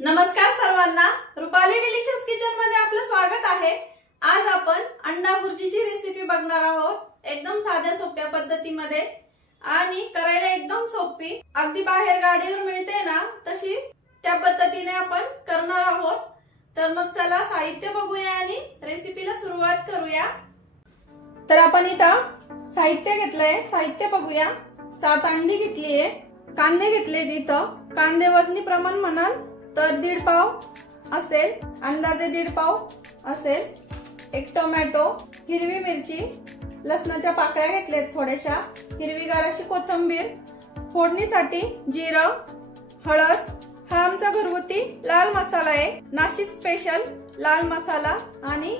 नमस्कार सर्वांना, Rupali delicious kitchen मध्ये आपलं स्वागत आहे। आज आपण अंडा भुर्जीची रेसिपी बघणार आहोत, एकदम साध्या सोप्या पद्धतीमध्ये आणि करायला एकदम सोपी, अगदी बाहेर गाडीवर मिळते ना तशी त्या पद्धतीने आपण करणार आहोत। तर मग चला साहित्य बघूया आणि रेसिपीला सुरुवात करूया। तर आपण इथं साहित्य घेतलंय, साहित्य बघूया। 7 अंडी घेतलीये, कांदे घेतले, इथं कांदे वजनी प्रमाण म्हणाल तर 1.5 पाव असेल, अंदाजे 1.5 पाव असेल। एक टोमॅटो, हिरवी मिरची, लसणाच्या पाकळ्या घेतल्यात थोड्याशा, हिरवीगार अशी कोथिंबीर, फोडणीसाठी जिरं, हळद, हा आमचा घरगुती लाल मसाला आहे, नाशिक स्पेशल लाल मसाला आणि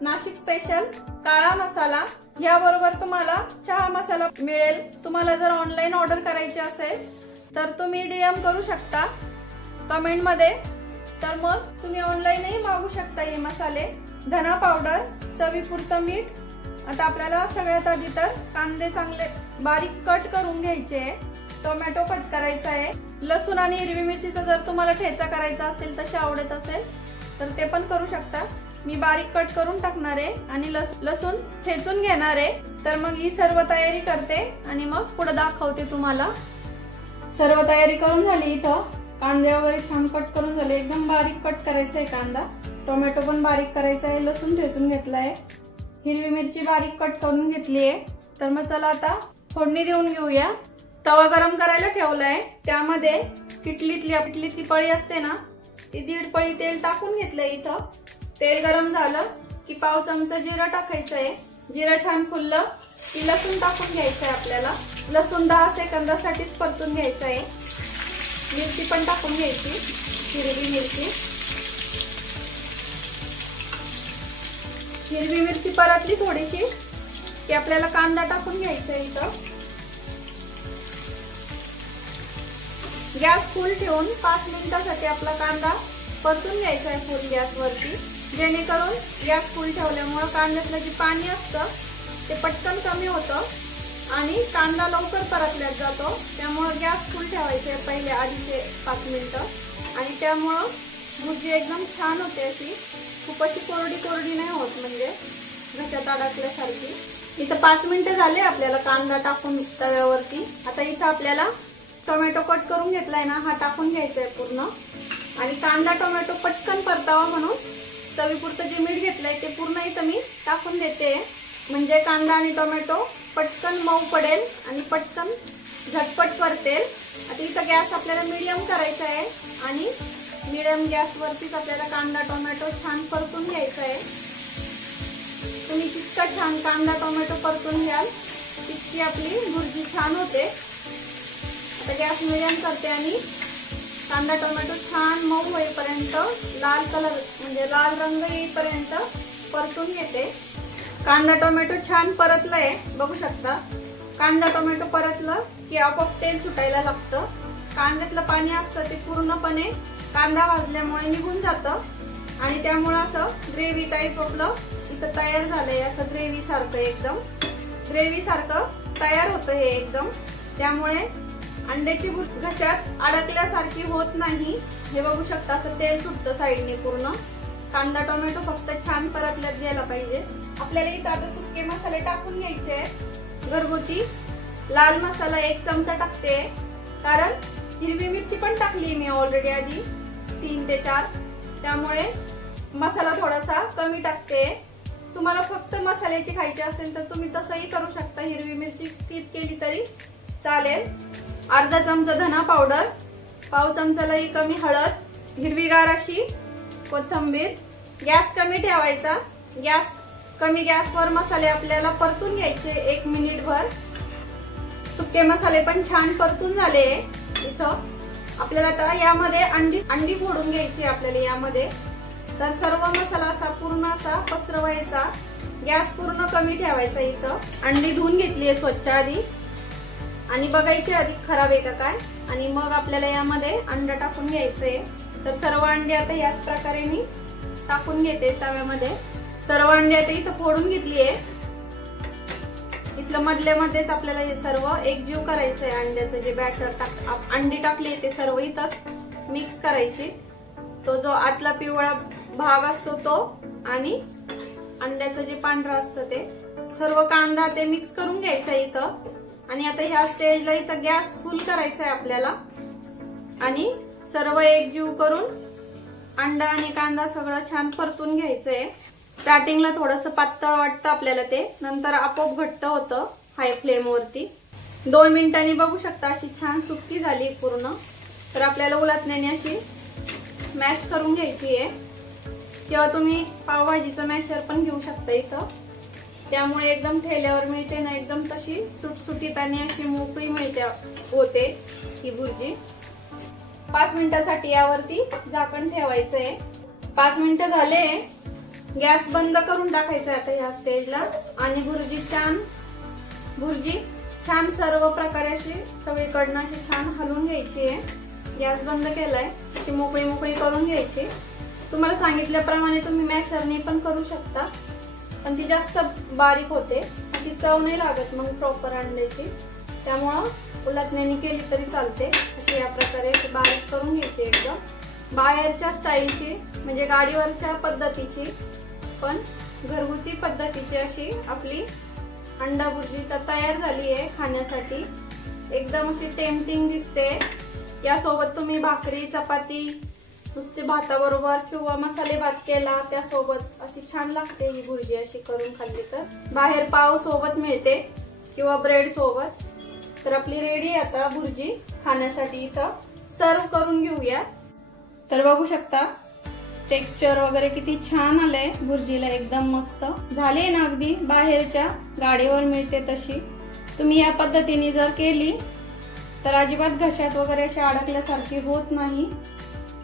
नाशिक स्पेशल काळा मसाला। याबरोबर तुम्हाला चहा मसाला मिळेल। तुम्हाला जर ऑनलाईन ऑर्डर करायची असेल तर तुम्ही डीएम करू शकता कमेंट मध्ये, तर मग तुम्ही ऑनलाईनही मागवू शकता हे मसाले। धना पावडर, चवीपुरतं मीठ। आता आपल्याला सगळ्यात आधी तर कांदे चांगले बारीक कट करून घ्यायचे, टोमॅटो कट करायचा आहे, लसूण आणि हिरवी मिरचीचा जर तुम्हाला ठेचा करायचा असेल, तशी आवडत असेल तर ते पण करू शकता। मी बारीक कट करून टाकणार आहे आणि लसूण ठेचून घेणार आहे। तर मग ही सर्व तयारी करते आणि मग पुढे दाखवते तुम्हाला। सर्व तयारी करून झाली, इथं कांदे वगैरे छान कट करून झाले, एकदम बारीक कट करायचा आहे कांदा, टोमॅटो पण बारीक करायचा आहे, लसूण ठेचून घेतलाय, हिरवी मिरची बारीक कट करून घेतली आहे। तर मग चला आता फोडणी देऊन घेऊया। तवा गरम करायला ठेवलाय, त्यामध्ये पिठलीतली पळी असते ना ती 1.5 पळी तेल टाकून घेतलंय। इथं तेल गरम झालं की पाव चमचा जिरं टाकायचंय, जिरं छान फुललं की लसूण टाकून घ्यायचंय आपल्याला, लसूण 10 सेकंदासाठीच परतून घ्यायचं आहे। मिरची पण टाकून घ्यायची, हिरवी मिरची, हिरवी मिरची परतली थोडीशी की आपल्याला कांदा टाकून घ्यायचा आहे। इथं गॅस फुल ठेवून 5 मिनिटांसाठी आपला कांदा परतून घ्यायचा आहे फुल गॅस वरती, जेणेकरून गॅस फुल ठेवल्यामुळे कांद्यातलं जे पाणी असतं ते पटकन कमी होतं आणि कांदा लवकर परतल्यात जातो। त्यामुळे गॅस फुल ठेवायचा आहे पहिले आधीचे 5 मिनिटं, आणि त्यामुळे भुर्जी एकदम छान होते, अशी खूप अशी कोरडी नाही होत, म्हणजे घशात अडकल्यासारखी। इथं 5 मिनिटं झाले आपल्याला कांदा टाकून तव्यावरती। आता इथं आपल्याला टोमॅटो कट करून घेतलाय ना, हा टाकून घ्यायचा आहे पूर्ण, आणि कांदा टोमॅटो पटकन परतावा म्हणून चवीपुरतं जे मीठ घेतलंय ते पूर्ण इथं मी टाकून देते, म्हणजे कांदा आणि टोमॅटो पटकन मऊ पडेल आणि पटकन झटपट परतेल। आता इथं गॅस आपल्याला मीडियम करायचा आहे आणि मीडियम गॅस वरतीच आपल्याला कांदा टोमॅटो छान परतून घ्यायचा आहे। तुम्ही जितका छान कांदा टोमॅटो परतून घ्याल तितकी आपली भुर्जी छान होते। आता गॅस मीडियम करते आणि कांदा टोमॅटो छान मऊ होईपर्यंत, लाल कलर म्हणजे लाल रंग येईपर्यंत परतून घेते। कांदा टोमॅटो छान परतलाय, बघू शकता। कांदा टोमॅटो परतलं की आपोआप तेल सुटायला लागतं, कांद्यातलं पाणी असतं ते पूर्णपणे कांदा भाजल्यामुळे निघून जातं आणि त्यामुळे असं ग्रेव्ही टाईप आपलं इथं तयार झालंय, असं ग्रेव्ही सारखं, एकदम ग्रेव्ही सारखं तयार होतं हे एकदम। त्यामुळे अंड्याची भुर्जी घशात अडकल्यासारखी होत नाही, हे बघू शकता, असं तेल सुटतं साईडने पूर्ण। कांदा टोमॅटो फक्त छान परतल्यात गेला पाहिजे। आपल्याला इथं आता सुके मसाले टाकून घ्यायचे, घरगुती लाल मसाला 1 चमचा टाकते, कारण हिरवी मिरची पण टाकली मी ऑलरेडी आधी 3 ते 4, त्यामुळे मसाला थोडासा कमी टाकते। तुम्हाला फक्त मसाल्याची खायची असेल तर तुम्ही तसंही करू शकता, हिरवी मिरची स्किप केली तरी चालेल। अर्धा चमचा धना पावडर, पाव चमचालाही कमी हळद, हिरवीगार अशी कोथिंबीर। गॅस कमी ठेवायचा, कमी गॅसवर मसाले आपल्याला परतून घ्यायचे 1 मिनिटभर। सुके मसाले पण छान परतून झाले। इथं आपल्याला आता यामध्ये अंडी फोडून घ्यायची आपल्याला यामध्ये। तर सर्व मसाला असा पूर्ण असा पसरवायचा, गॅस पूर्ण कमी ठेवायचा। इथं अंडी धुवून घेतली आहे स्वच्छ आधी, आणि बघायची आधी खराब आहे का काय, आणि मग आपल्याला यामध्ये अंडा टाकून घ्यायचंय। तर सर्व अंडी आता याच प्रकारे मी टाकून घेते तव्यामध्ये। सर्व अंडी आता इथं फोडून घेतली आहे, इथलं मधल्यामध्येच आपल्याला हे सर्व एकजीव करायचंय। अंड्याचं जे बॅटर अंडी टाकली ते सर्व इथं मिक्स करायची। तो जो आतला पिवळा भाग असतो तो आणि अंड्याचं जे पांढरं असतं ते सर्व कांदा ते मिक्स करून घ्यायचा इथं. आणि आता ह्या स्टेजला इथं गॅस फुल करायचा आहे आपल्याला आणि सर्व एकजीव करून अंडा आणि कांदा सगळं छान परतून घ्यायचंय. स्टार्टिंगला थोडंसं पातळ वाटतं आपल्याला, ते नंतर आपोआप घट्ट होतं हाय फ्लेम वरती. 2 मिनिटांनी बघू शकता अशी छान सुक्की झाली पूर्ण. तर आपल्याला उलटण्याने अशी मॅश करून घ्यायची आहे किंवा तुम्ही पावभाजीचं मॅशर पण घेऊ शकता इथं. त्यामुळे एकदम ठेल्यावर मिळते ना एकदम तशी सुटसुटीत आणि अशी मोकळी मिळते होते ही भुर्जी. 5 मिनिटांसाठी यावरती झाकण ठेवायचंय. 5 मिनिटं झाले, गॅस बंद करून टाकायचा आता ह्या स्टेजला. आणि भुर्जी छान सर्व प्रकारे अशी सगळीकडनं अशी छान हलवून घ्यायची आहे. गॅस बंद केलाय, अशी मोकळी मोकळी करून घ्यायची. तुम्हाला सांगितल्याप्रमाणे तुम्ही मॅशरने पण करू शकता, पण ती जास्त बारीक होते, अशी चव नाही लागत मग प्रॉपर अंड्याची. त्यामुळं उलटण्याने केली तरी चालते. अशी या प्रकारे बारीक करून घ्यायची एकदम बाहेरच्या स्टाईलची, म्हणजे गाडीवरच्या पद्धतीची पण घरगुती पद्धतीची अशी आपली अंडा भुर्जी तयार झाली आहे खाण्यासाठी. एकदम अशी टेम्पटिंग दिसते. यासोबत तुम्ही भाकरी चपाती नुसती भाताबरोबर किंवा मसाले भात केला त्यासोबत अशी छान लागते ही भुर्जी अशी करून खाल्ली तर. बाहेर पाव सोबत मिळते किंवा ब्रेड सोबत. तर आपली रेडी आहे आता भुर्जी खाण्यासाठी. इथं सर्व करून घेऊया. तर बघू शकता टेक्स्चर वगैरे किती छान आलंय भुर्जीला, एकदम मस्त झाली ना अगदी बाहेरच्या गाडीवर मिळते तशी. तुम्ही या पद्धतीने जर केली तर अजिबात घशात वगैरे अशी अडकल्यासारखी होत नाही.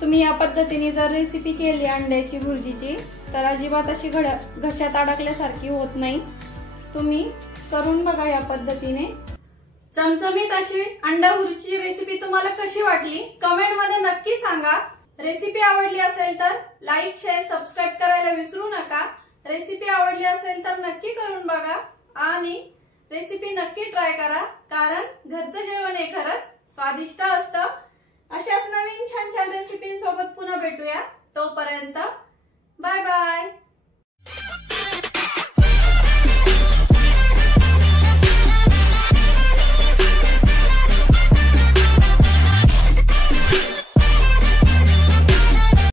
तुम्ही या पद्धतीने जर रेसिपी केली अंड्याची भुर्जीची तर अजिबात अशी घशात अडकल्यासारखी होत नाही. तुम्ही करून बघा या पद्धतीने. चमचमीत अशी अंडा भुर्जीची रेसिपी तुम्हाला कशी वाटली कमेंट मध्ये नक्की सांगा. रेसिपी आवडली असेल तर लाईक शेअर सबस्क्राईब करायला विसरू नका. रेसिपी आवडली असेल तर नक्की करून बघा आणि रेसिपी नक्की ट्राय करा, कारण घरचं जेवण हे खरंच स्वादिष्ट असतं. अशाच नवीन छान छान रेसिपींसोबत पुन्हा भेटूया. तोपर्यंत बाय बाय.